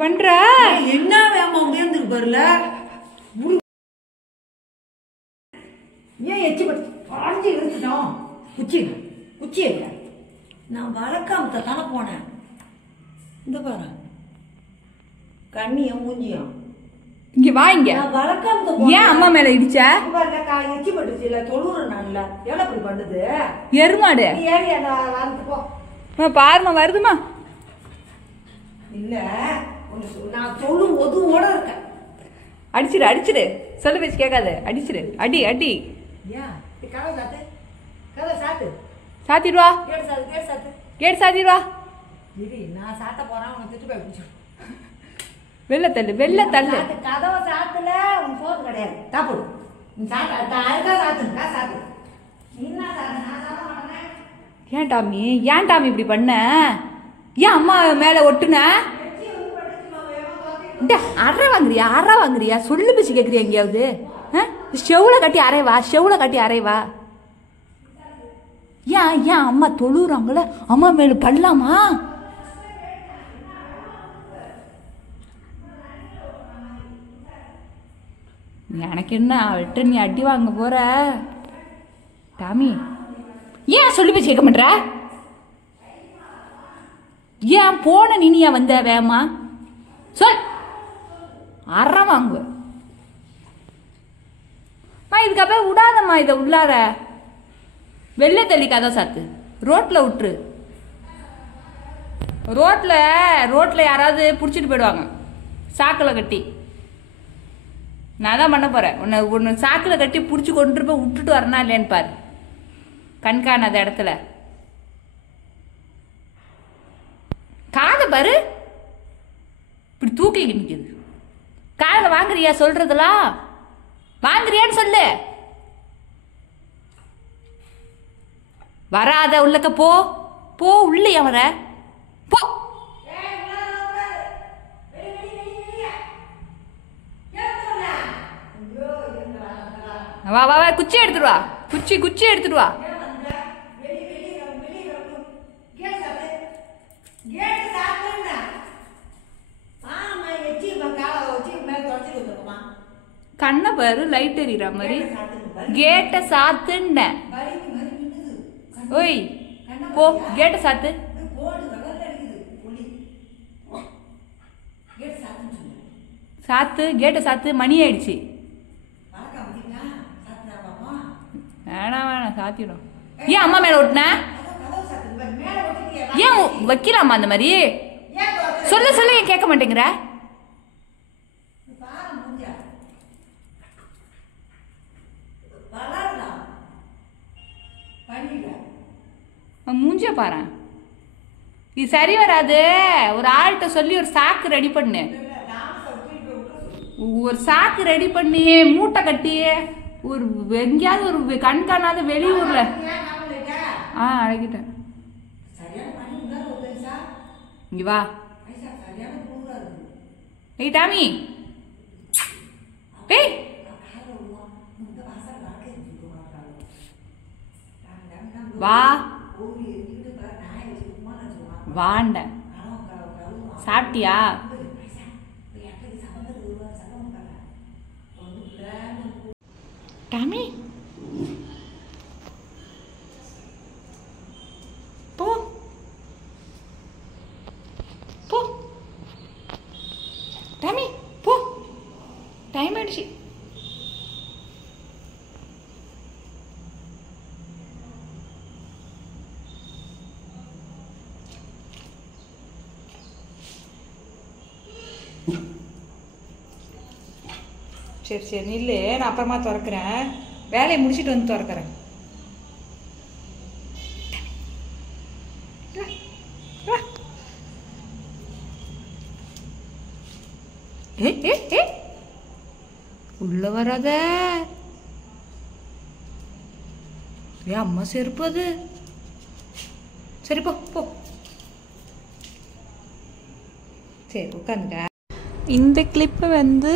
பண்ற என்ன வேமா உயர்ந்துருக்கு பாருல. ஏன் எச்சி பறிஞ்சு இழுத்துட்டோம். குச்சி நான் வளர்க்காமத்த தானே போனேன். இந்த பாரு கண்ணியும் மூஞ்சியும். இங்க வா. இங்க வளர்க்காமத்த ஏன் அம்மா மேல இடிச்ச? எச்சி பட்டுச்சு இல்ல தொழுற நல்ல எவ்வளவு அப்படி பண்ணுது எருமாடு. ஏறி வளர்த்து போ. பாருமா வருதுமா. இல்ல நான் தொழு ஒதுவோட இருக்கேன். அடிச்சிடு சொல்லு பேச்சு கேட்காது. அடிச்சிடு. அடி கதை சாத்து சாத்திடுவா. கேட் சாத்திடுவா. நான் சாத்த போறேன். உனக்கு திட்டு போய் பிடிச்சிடும். வெள்ள தள்ளு. கதவை சாத்துல உன் சோறு கிடையாது. சாப்பிடு. சாத்து. ஏன் டாமி இப்படி பண்ண? ஏன் அம்மா மேல ஒட்டுன? அரை வாங்குறியா? சொல்லு பேச்சு கேக்குறியா? எங்கேயாவது செவுல கட்டி அரைவா. ஏன் அம்மா தொழுறாங்கள அம்மா மேல படலாமா? எனக்கு என்ன அவள்கிட்ட நீ அடி வாங்க போற? டாமி ஏன் சொல்லி பேச்சு கேட்க மாட்டேற? ஏன் போன நீயா வந்த வேமா சொல். அரை வாங்குவ. இதுக்கப்புறம் விடாதம்மா. இதை உள்ளார வெள்ளை தள்ளி கதை சாத்து. ரோட்ல விட்டுரு. ரோட்ல யாராவது பிடிச்சிட்டு போயிடுவாங்க சாக்கில் கட்டி. நான் தான் பண்ண போறேன். உன்னை சாக்கில் கட்டி பிடிச்சி கொண்டு போய் விட்டுட்டு வரனா இல்லையான்னு பாரு. கண்காணாத இடத்துல காதை பாரு. இப்படி தூக்கி நிற்குது. காதில் வாங்குறியா? சொல்றதெல்லாம் வாங்குறியான்னு சொல்லு. வராத உள்ளக்க போ. உள்ளே வர போ. வா குச்சி எடுத்துட்டு வா. குச்சி எடுத்துட்டு வா. கண்ணை பாரு லைட் எறிகிற மாதிரி. கேட்டை சாத்துன்ன. ஓய் போ கேட்டை சாத்து. கேட்டை சாத்து. மணி ஆயிடுச்சு. வேணாம் சாத்திடும். ஏன் அம்மா மேல ஓட்டுன? ஏன் வைக்கலாமா அந்த மாதிரி? சொல்ல ஏன் கேட்க மாட்டேங்கிற? மூஞ்சிய பாரு. இது சரி வராது. ஒரு ஆள்கிட்ட சொல்லி ஒரு சாக்கு ரெடி பண்ணு. மூட்டை கட்டி ஒரு எங்கேயாவது ஒரு கண்காணாத வெளியூர்ல அழகிட்டேன். இங்க வா. ஏய் டாமி ஏய் வா. வாண்ட சாப்பிட்டியா? டாமி போ. டாமி போ. டைம் ஆயிடுச்சு. சரி நில்லு. நான் அப்புறமா திறக்கிறேன். வேலையை முடிச்சுட்டு வந்து திறக்கிறேன். உள்ள வராத. அம்மா செருப்பு அது. சரி போ. சரி உட்காந்துக்க. இந்த கிளிப்பு வந்து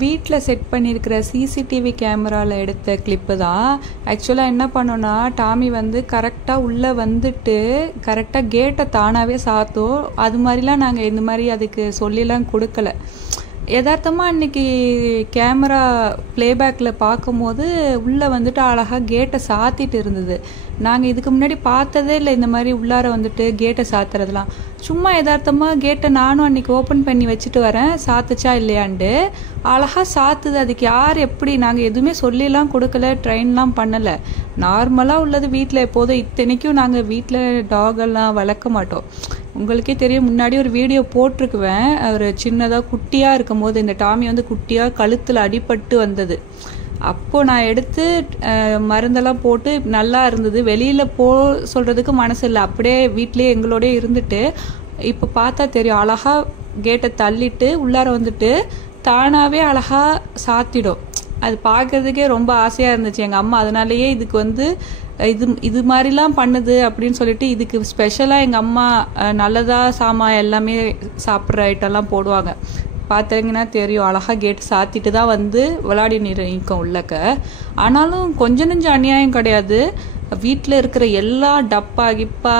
வீட்டில் செட் பண்ணியிருக்கிற சிசிடிவி கேமராவில் எடுத்த கிளிப்பு தான். ஆக்சுவலாக என்ன பண்ணோன்னா, டாமி வந்து கரெக்டாக உள்ளே வந்துட்டு கரெக்டாக கேட்டை தானாகவே சாத்தோம். அது மாதிரிலாம் நாங்கள் இந்த மாதிரி அதுக்கு சொல்லிலாம் கொடுக்கல. யதார்த்தமாக அன்றைக்கி கேமரா ப்ளேபேக்கில் பார்க்கும்போது உள்ளே வந்துட்டு அழகாக கேட்டை சாத்திட்டு இருந்தது. நாங்கள் இதுக்கு முன்னாடி பார்த்ததே இல்லை இந்த மாதிரி உள்ளார வந்துட்டு கேட்டை சாத்துறதுலாம். சும்மா யதார்த்தமாக கேட்டை நானும் அன்றைக்கி ஓப்பன் பண்ணி வச்சுட்டு வரேன், சாத்துச்சா இல்லையான்ட்டு. அழகாக சாத்துது. அதுக்கு யார் எப்படி, நாங்கள் எதுவுமே சொல்லிலாம் கொடுக்கல, ட்ரெயின்லாம் பண்ணலை. நார்மலாக உள்ளது வீட்டில் எப்போதும். இத்தனைக்கும் நாங்கள் வீட்டில் டாகெல்லாம் வளர்க்க மாட்டோம். உங்களுக்கே தெரியும், முன்னாடி ஒரு வீடியோ போட்டிருக்குவேன். ஒரு சின்னதாக குட்டியாக இருக்கும் போது இந்த டாமி வந்து குட்டியாக கழுத்தில் அடிபட்டு வந்தது. அப்போது நான் எடுத்து மருந்தெல்லாம் போட்டு நல்லா இருந்தது. வெளியில் சொல்கிறதுக்கு மனசு இல்லை, அப்படியே வீட்லேயே எங்களோடய இருந்துட்டு இப்போ பார்த்தா தெரியும், அழகாக கேட்டை தள்ளிட்டு உள்ளார வந்துட்டு தானாகவே அழகாக சாத்திடும். அது பார்க்கறதுக்கே ரொம்ப ஆசையாக இருந்துச்சு எங்கள் அம்மா. அதனாலேயே இதுக்கு வந்து இது மாதிரிலாம் பண்ணுது அப்படின்னு சொல்லிட்டு இதுக்கு ஸ்பெஷலாக எங்கள் அம்மா நல்லதாக சாமான் எல்லாமே சாப்பிட்ற ஐட்டம்லாம் போடுவாங்க. பார்த்தீங்கன்னா தெரியும், அழகாக கேட்டு சாத்திட்டு தான் வந்து விளையாடி நிற்கும் உள்ளக்க. ஆனாலும் கொஞ்சம் நெஞ்சம் அநியாயம் கிடையாது. வீட்டில் இருக்கிற எல்லா டப்பா கிப்பா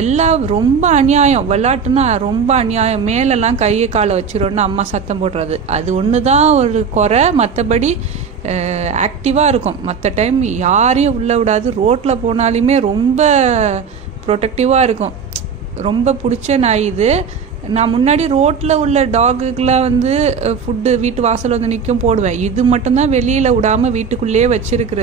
எல்லாம் ரொம்ப அநியாயம். விளையாட்டுனா ரொம்ப அநியாயம். மேலெல்லாம் கையை காலை வச்சிரோன்னு அம்மா சத்தம் போடுறது, அது ஒன்று தான் ஒரு குறை. மற்றபடி ஆக்டிவாக இருக்கும். மற்ற டைம் யாரையும் உள்ளே விடாது. ரோட்டில் போனாலுமே ரொம்ப ப்ரொடெக்டிவாக இருக்கும். ரொம்ப பிடிச்ச நாய் இது. நான் முன்னாடி ரோட்டில் உள்ள டாகுக்கெலாம் வந்து ஃபுட்டு வீட்டு வாசல் வந்து நிற்கும் போடுவேன். இது மட்டும்தான் வெளியில் விடாமல் வீட்டுக்குள்ளேயே வச்சிருக்கிறது.